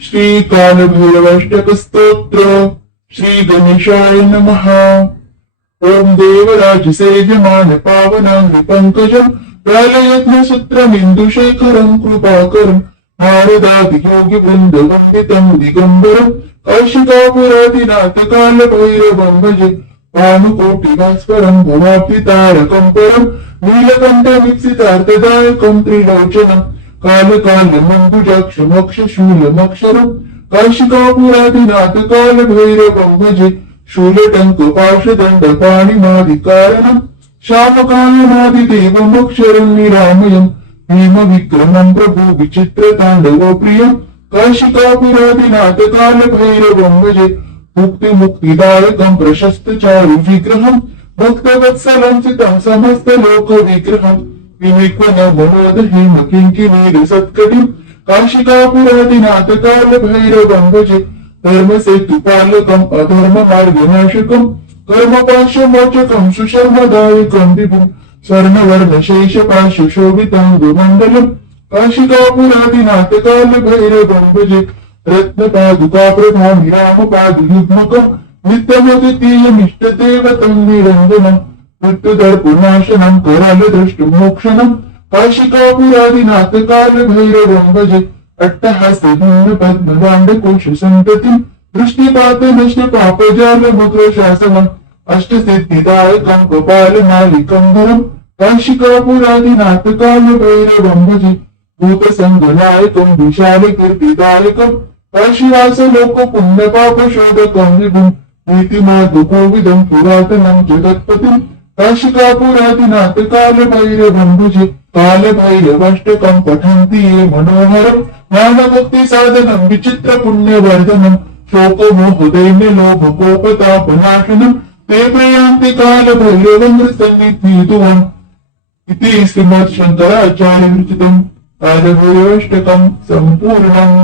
श्री कालभैरवाष्टक स्तोत्र। श्री गणेशाय नमः। ओम देवराज सेव्यमान पावनांग पंकजं प्रालयज्ञ सूत्रमिन्दुशेखरं कृपाकरं नारदादि योगी वृंद वन्दितं दिगंबरं कौशिकापुरादिनाथ कालभैरवं भजे भानुकोटिभास्करं भवाब्धितारकं परं नीलकण्ठमीप्सितार्थदायकं त्रिलोचनं कालकालमम्बुजाक्षमक्षशूलमक्षरं कौशिकापुरादिनाथ कालभैरवं भजे शूलटङ्क पाशदण्डपाणिमादिकारणं श्यामकालमादिदेवमक्षरं निरामयं भीमविक्रमं प्रभु विचित्रताण्डवप्रियं कौशिकापुरादिनाथ कालभैरवं भजे मुक्तिमुक्तिदायकं प्रशस्तचारु विग्रहं भक्तवत्सलं चितं समस्तलोकविग्रहं विनिक्वनमनोद हेम किङ्किणीरसत्कटिं कौशिकापुरादिनाथ कालभैरवं भजे धर्मसेतुपालकम् अधर्ममार्गनाशकम् कर्मपाशमोचकं सुशर्मदायकं विभुं स्वर्णवर्णशेषपाशशोभिताङ्गमण्डलम् कौशिकापुरादिनाथ कालभैरवं भजे रत्नपादुकाप्रभामि रामपादयुग्मकम् नित्यमद्वितीयमिष्टदेवतं निरञ्जनम् मृत्युदर्पनाशनम् करालद्रष्टुमोक्षणम् कौशिकापुरादिनाथ कालभैरवं भजे अट्टहास्यहीन पद्मदाण्डकोशसन्ततिम् दृष्टिपातनष्टपापजालमुद्रशासनम् अष्टसिद्धिदायकं कपालमालिकं धरम् कौशिकापुरादिनाथ कालभैरवं भजे भूतसङ्गनायकं विशालकीर्तिदायकं काशीवासलोकपुण्यपापशोधकं विभुं नीतिमार्गकोविदं पुरातनं जगत्पतिं कौशिकापुरादिनाथ कालभैरवं भजे कालभैरवाष्टकं पठन्ति ये मनोहरं ज्ञानभक्तिसाधनं विचित्रपुण्यवर्धनं शोकमोहदैन्यलोभकोपतापनाशनं ते प्रयान्ति कालभैरवं सन्निधितुवम् इति श्रीमत् शङ्कराचार्य विरचितं कालभैरवाष्टकं सम्पूर्णम्।